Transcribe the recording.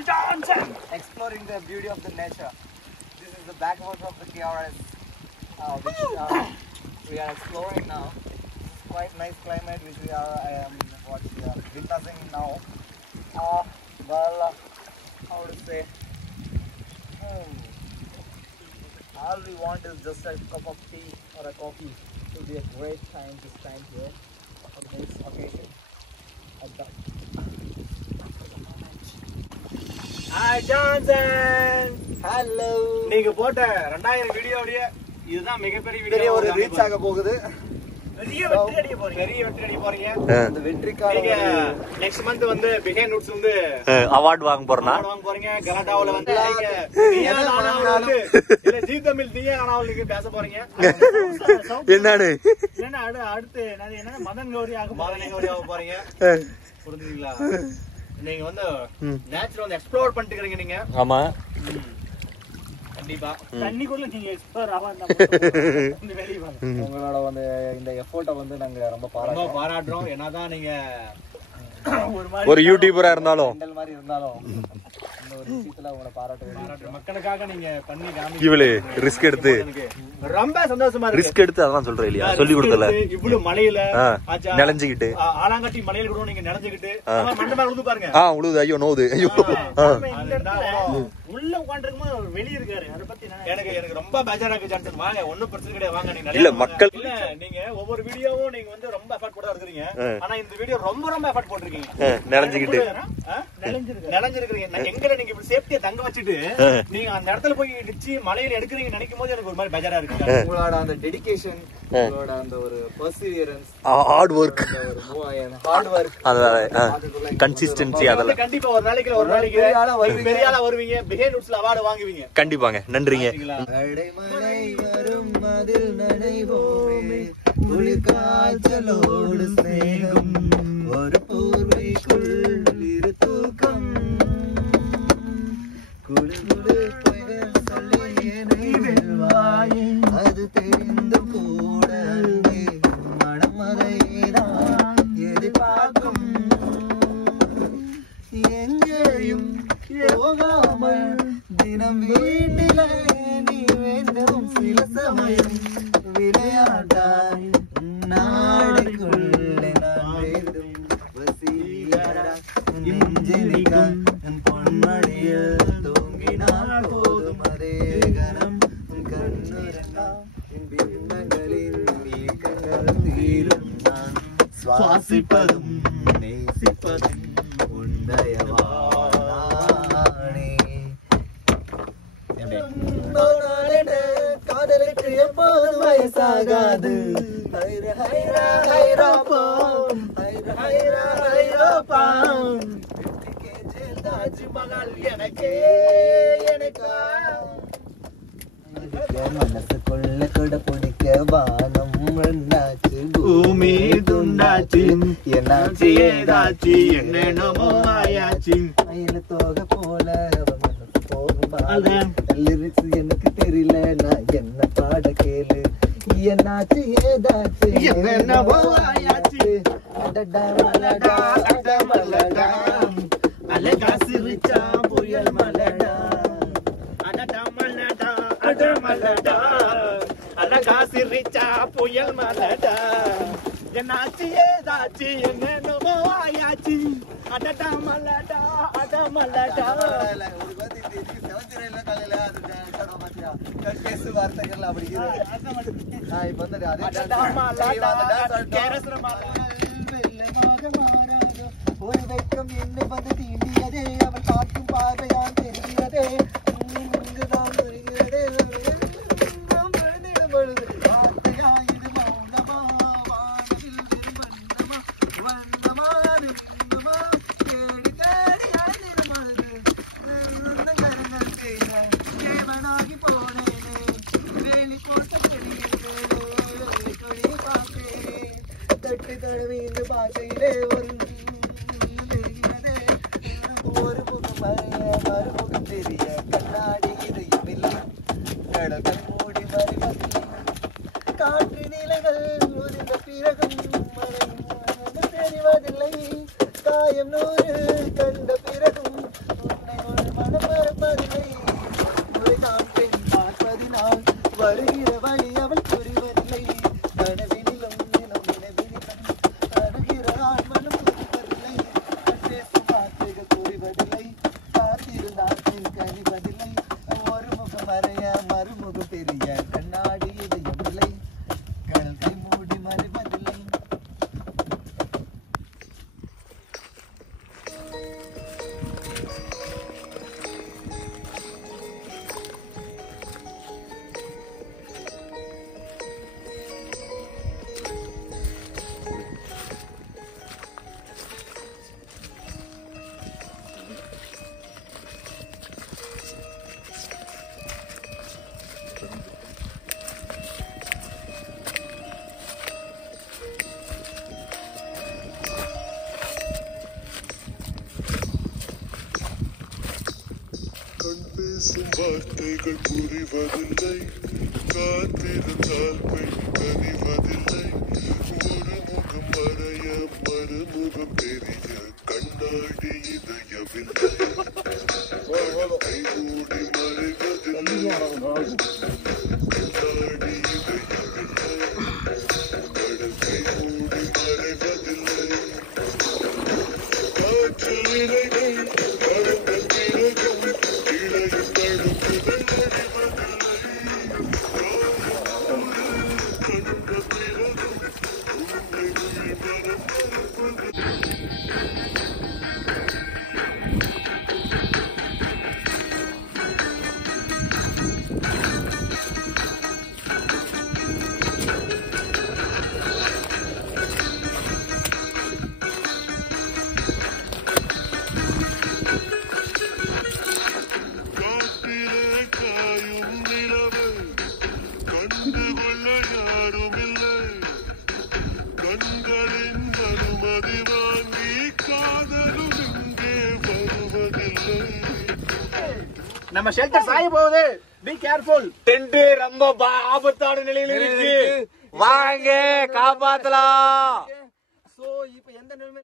exploring the beauty of the nature. This is the backwaters of the KRS, which we are exploring now. It's quite nice climate which we are witnessing now. How to say? All we want is just a cup of tea or a coffee. It will be a great time this time here on this occasion. Hi Johnson. Hello. நீங்க போட்ட 2000 வீடியோவுடைய இதுதான் மிகப்பெரிய video. ஒரு reach ஆக போகுது. பெரிய வெற்றி அடிக்க போறீங்க. அந்த வெற்றிக்காக நீங்க நெக்ஸ்ட் மந்த் வந்து பிஹைண்ட் நூட்ஸ் வந்து அவார்ட் வாங்க போறீங்க. கலாட்டாவுல வந்து இல்ல ஜீ தமிழ் நீங்க நானாவுல பேச போறீங்க. என்னன்னு அடுத்து என்ன மதன் கௌரி ஆக போறீங்க. புரிஞ்சுங்களா? நீங்க வந்து நேச்சர் வந்து எக்ஸ்ப்ளோர் பண்ணிட்டு இருக்கீங்க நீங்க. ஆமா கண்டிப்பா தண்ணிக்குள்ள நீங்க எக்ஸ்ப்ளோர் உங்களோட வந்து இந்த எஃபோர்ட்டை வந்து நாங்க ரொம்ப பாராட்டுறோம். என்னதான் நீங்க ஒரு யூடியூபரா இருந்தாலும் மாதிரி இருந்தாலும் இந்த ஒரு விஷயத்துல உங்களை பாராட்டுறோம். மக்களுக்காக நீங்க பண்ணி இவளு ரிஸ்க் எடுத்து ரொம்ப சந்தோஷமா இருக்கு. ரிஸ்க் எடுத்து அதான் சொல்றேன் இல்லையா, சொல்லி கொடுத்தல இவ்வளவு மலையில நினைஞ்சுக்கிட்டு ஆலாங்கட்டி மலையில கூட நீங்க நினைஞ்சுக்கிட்டு மண்டமா உழுது பாருங்க. உழுது ஐயோ நோவுது ஐயோ உள்ள உட்காந்துருக்கும் வெளிய இருக்காரு. அதை பத்தி எனக்கு ரொம்ப பேஜரா இருக்கு. ஜான்சன் வாங்க, ஒன்னும் பிரச்சனை கிடையாது, வாங்க. நீங்க இல்ல மக்கள் இல்ல நீங்க ஒவ்வொரு வீடியோவும் நீங்க வந்து ரொம்ப எஃபர்ட் போட இருக்கீங்க. ஆனா இந்த வீடியோ ரொம்ப எஃபர்ட் போட்டிருக்கீங்க. நினைஞ்சுக்கிட்டு நினைஞ்சிருக்கீங்க. எங்களை நீங்க இப்படி சேஃப்டியா தங்க வச்சுட்டு நீங்க அந்த இடத்துல போய் இடிச்சு மலையில எடுக்கிறீங்க நினைக்கும் போது எனக்கு ஒரு மாதிரி பேஜரா இருக்கு. உங்களோட அந்த டெடிகேஷன், உங்களோட அந்த ஒரு பர்சிவியரன்ஸ், ஹார்ட் ஒர்க், கன்சிஸ்டன்சி, அதெல்லாம் கண்டிப்பா ஒரு நாளைக்கு பெரிய ஆளா வருவீங்க. பிஹைண்ட் நூட்ஸ்ல அவார்டு வாங்குவீங்க. கண்டிப்பாங்க. நன்றிங்க. அடைமலை வரும் அதில் நனைவோமே, குளிர்காய்ச்சலோடு ஸ்நேகம், ஒரு போர்வைக்குள் இரு தூக்கம், குளிர்குடு புயல் சொல்லி என்னை வெல்வாயே, அது தெரிந்து கூட மனம் அதைதான் எதிர்பார்க்கும், எங்கேயும் போகாமல் தினம் வீட்டிலே நீ வேண்டும், சில சமயம் விளையாட்டாய் நாடுக்குள்ளே நான் வேண்டும், வசீகரா நெஞ்சிலிக்கா பொன்மடியில் தூங்கினால் போதும், அதே கணம் கண்ணுரங்கா பிம்பங்களின் நீக்கங்கள் தீரும், நான் சுவாசிப்பதும் நேசிப்பதும் உண்டயவா. காதலுக்கு எப்போதும் வயசாகாது, மனசுக்குள்ள கூட பிடிக்க வானம் ரெண்டாச்சு, பூமி துண்டாச்சு, என்னாச்சு ஏதாச்சு என்னென்னமோ ஆயாச்சு, மயில தோக போல லிரிக்ஸ் எனக்கு தெரியல, நான் என்ன பாட கேளு, என்னாச்சு ஏதாச்சு என்னென்னவோ ஆயாச்சு, அடடா மலடா அட மலடா, அழகா சிரிச்சா புயல் மலடா, அடடா மலடா அட மலடா, அழகா சிரிச்சா புயல் மலடா, என்னாச்சு ஏதாச்சு என்னென்னவோ ஆயாச்சு, அடடா மலடா அட மலடா. வார்த்தைகள் அப்படி ஒரு வெட்கம் என்னை வந்து தீண்டியதே, அவள் காட்டும் பார்வையான் தெரிகிறதே, இங்குதான் வருகிறதே வார்த்தையா இது மௌனமா, வானவில் வண்ணமா வண்ணமா நின்னமா, தேடி தேடி அழுது கருங்கள் செய்த தேவனாகி போனேனே, வேலி போட்ட கொடியை பார்த்தேன், தட்டு தடவி இந்த பாட்டையிலே ஒரு முகம் பேசும் வார்த்தைகள் புரிவதில்லை காத்திருந்தால் பெண் கனிவதில்லை ஒரு முகம் மறைய மறுமுகம் தெரிய கண்ணாடி இதயவில்லை கைகூடி மறைவதில்லை கண்ணாடி இதயவில்லை கடல் கைகூடி மறைவதில்லை காற்றில் இலைகள் கடந்த பிறகும் இளையும் தடுப்புகள் அழிவதில்லை கடந்த பிறகும் உண்மை மனம் மறப்பதில்லை. காட்டிலே காயும் நிலவு கண்டு கொள்ள யாருமில்லை கண்களின் அனுமதி வாங்கி காதலும் இங்கே வருவதில்லை. நம்ம ஷெல்டர் சாய போகுது. Be careful. டென்ட் ரொம்ப ஆபத்தான நிலையில இருக்கு. வாங்க காப்பாத்தலாம். சோ இப்போ எந்த நிலைமை